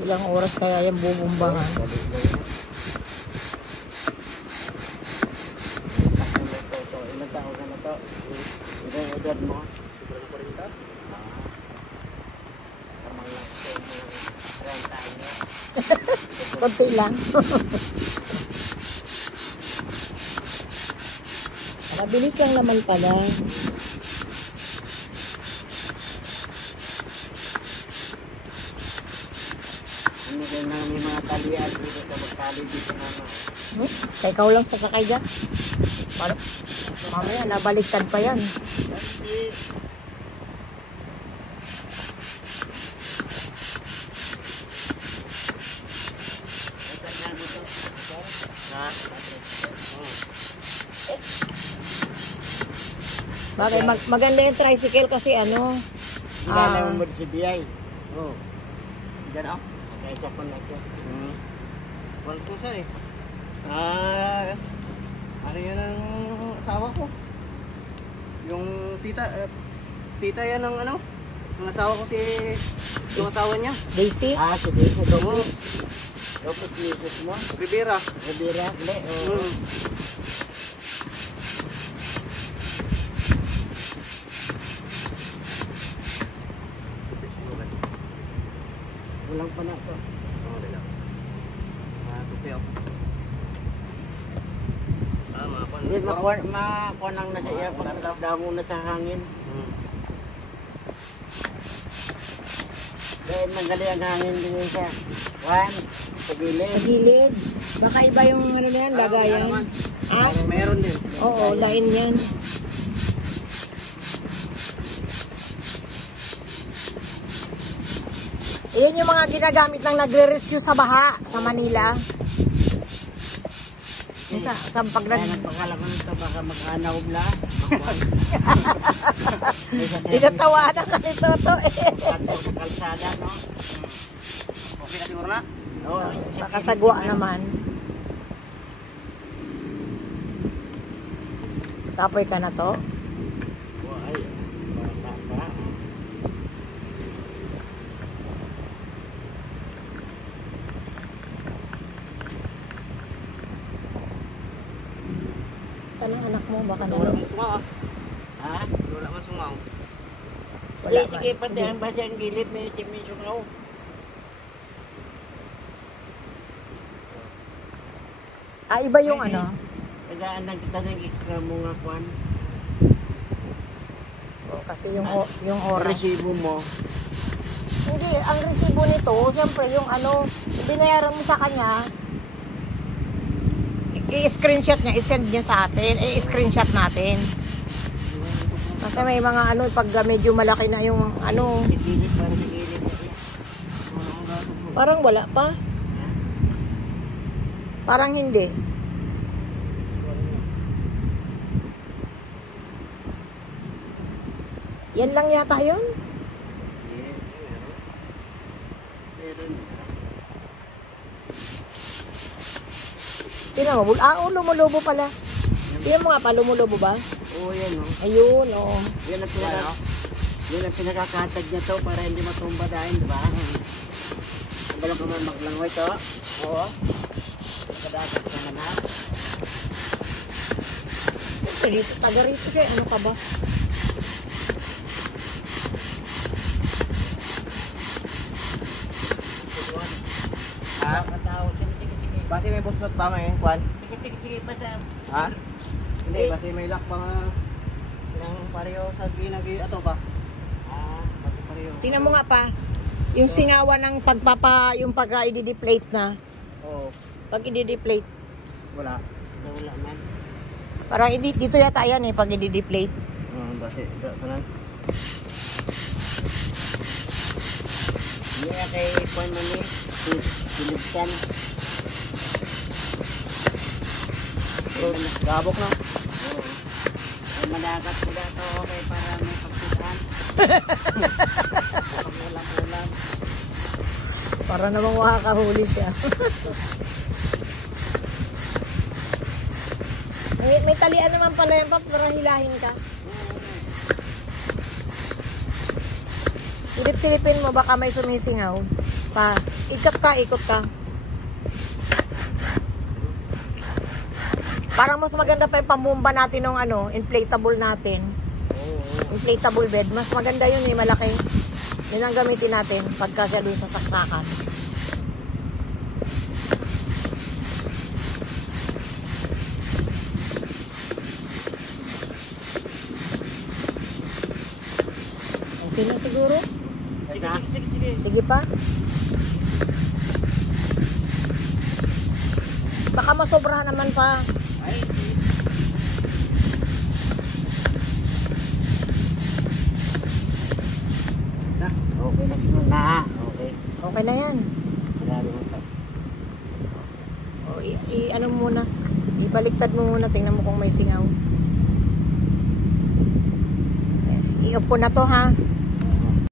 Ilang oras kaya yung bubumbangan. Ilang taon ka na to? Ilang edad mo? Sobrang 40. Tamang lang ito. 30 anyos. Konti lang. Mabilis lang naman pala. Ano kayo na may mga talian dito sa magtali dito na ano? Kaya ikaw lang sasakay dyan. Paano? Mamaya, nabaliktad pa yan. Kasi Bagay, maganda yung tricycle kasi ano. hindi ka naman mo si BI. Oo. Diyan ako. Kaya isa ko na ito. Walang kusa eh. Ano yan ang asawa ko? Yung tita yan ng ano? Yung asawa ko yung asawa niya. Daisy? Si Daisy. Dapat Jesus mo. Rivera. Rivera. Hindi. Oo. Walang pa na ito. Hindi, makuha nang na siya pagdamo na sa hangin. Dahil magaling ang hangin din siya. Juan, sa gilid. Sa gilid. Baka iba yung ano na yan, lagayan. Ah? Meron din. Oo, lain yan. Iyan yung mga ginagamit ng nagre-rescue sa baha sa Manila. Sa Kaya nagpakala ko nito baka mag-anaw na. Tinatawanan ka ni Toto eh. Sa kalsada, no? Okay na siguro na? Oo. Makasagwa naman. Kapoy ka na to? Ay, bata pa. Saan ang anak mo? Baka Wala naman. man sungaw ah. Ha? Wala man sungaw. Wala, sige, pati ang basa ang gilid, may sungaw. Ah, iba yung ano? Tagaan lang kita ng extra mo nga, Juan. Oh, kasi yung oras. Resibo mo. Hindi, ang resibo nito, siyempre yung ano, binayaran mo sa kanya, i-screenshot niya, i-send niya sa atin, i-screenshot natin. Kasi may mga ano, pag medyo malaki na yung ano, Gilid, para sa gilid. parang wala pa. Parang hindi. Yan lang yata yun. Tingnan mo, lumulobo pala. Tingnan mo nga pa, lumulobo ba? Oo, yan, no? Ayun, oo. Yan ang pinakakatag niya to para hindi matumba dahil, di ba? Ang balak naman maglangoy to. Oo. Kadagat ka na na. Dito, taga rito siya. Ano ka ba? Ha? Patawag. Sige. Base may bustot ba ngayon, Juan? Sige, patawag. Ha? Hindi, base may lock pa nga. Ng pareho sa ginagi ato ba? Base pareho. Tingnan mo nga pa. Yung singawan ng yung pagka i-deflate na. Oo. Pag i-deflate. Wala. Wala man. Parang dito yata yan eh, pag i-deflate. Base, sanan. Hindi kay Juan mo ni Silipsan. Gabok na. Ay madagat ko na ito. Okay, para may pagputan. Pag-ulam-ulam. Para namang makakahuli siya. may talian naman pala yan pa para hilahin ka. Silip-silipin mo, baka may sumisingaw. Pa, ikot ka. Parang mas maganda pa yung pambumba natin ng ano, inflatable natin. Inflatable bed. Mas maganda yun eh, malaki. Yun ang gamitin natin pagka siya dun sa saksakan. Okay na siguro? Sige pa. Baka masobra naman pa. Okay na siguro na. Okay. Okay na yan. Lalo mo pa. O, ano muna. Ibaliktad mo muna. Tingnan mo kung may singaw. I-off ko na to ha.